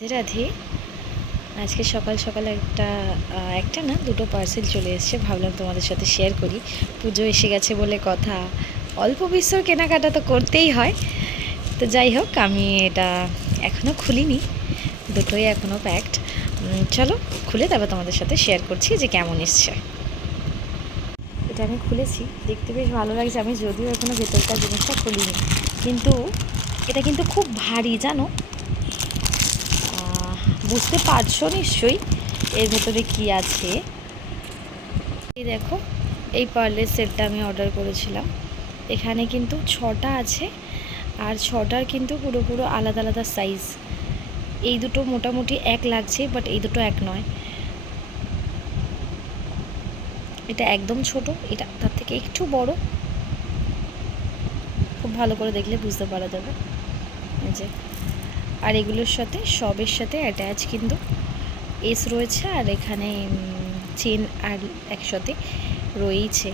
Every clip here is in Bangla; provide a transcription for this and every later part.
রাধে রাধে। আজকে সকাল সকাল একটা না দুটো পার্সেল চলে এসেছে, ভাবলাম তোমাদের সাথে শেয়ার করি। পুজো এসে গেছে বলে কথা, অল্প বিস্তর কেনাকাটা তো করতেই হয়। তো যাই হোক, আমি এটা এখনও খুলিনি, দুটোই এখনও প্যাকড। চলো খুলে তারপর তোমাদের সাথে শেয়ার করছি যে কেমন এসছে। এটা আমি খুলেছি, দেখতে বেশ ভালো লাগছে। আমি যদিও এখনও ভেতরকার জিনিসটা খুলিনি, কিন্তু এটা কিন্তু খুব ভারী, জানো। বুঝতে পারছো নিশ্চয়ই এর ভেতরে কি আছে। এই দেখো, এই পার্লের সেটটা আমি অর্ডার করেছিলাম। এখানে কিন্তু 6টা আছে, আর 6টার কিন্তু পুরো আলাদা আলাদা সাইজ। এই দুটো মোটামুটি এক লাগছে, বাট এই দুটো এক নয়। এটা একদম ছোট, এটা তার থেকে একটু বড়। খুব ভালো করে দেখলে বুঝতে পারা যাবে এই যে। আর এগুলোর সাথে সবের সাথে অ্যাটাচ কিন্তু এস রয়েছে, আর এখানে চেন আর একসাথে রয়েছে।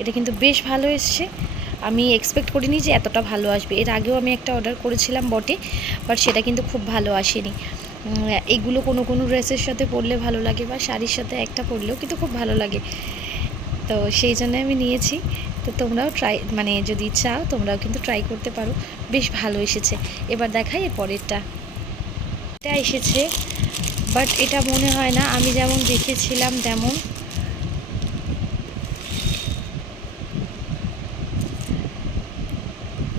এটা কিন্তু বেশ ভালো এসছে, আমি এক্সপেক্ট করিনি যে এতটা ভালো আসবে। এর আগেও আমি একটা অর্ডার করেছিলাম বটে, বাট সেটা কিন্তু খুব ভালো আসেনি। এগুলো কোনো ড্রেসের সাথে পরলে ভালো লাগে, বা শাড়ির সাথে একটা পরলেও কিন্তু খুব ভালো লাগে। তো সেই জন্য আমি নিয়েছি। তো তোমরাও মানে যদি চাও তোমরাও কিন্তু ট্রাই করতে পারো, বেশ ভালো এসেছে। এবার দেখাই এর পরেরটা। এটা এসেছে, বাট এটা মনে হয় না আমি যেমন দেখেছিলাম তেমন।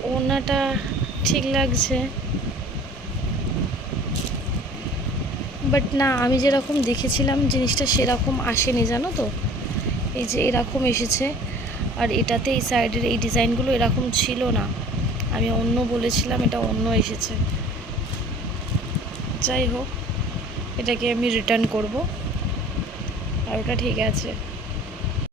ওড়নাটা ঠিক লাগছে, বাট না, আমি যেরকম দেখেছিলাম জিনিসটা সেরকম আসেনি, জানো তো। এই যে এরকম এসেছে, আর এটাতে এই সাইডের এই ডিজাইনগুলো এরকম ছিল না। আমি অন্য বলেছিলাম, এটা অন্য এসেছে। যাই হোক, এটাকে আমি রিটার্ন করব, আর ওটা ঠিক আছে।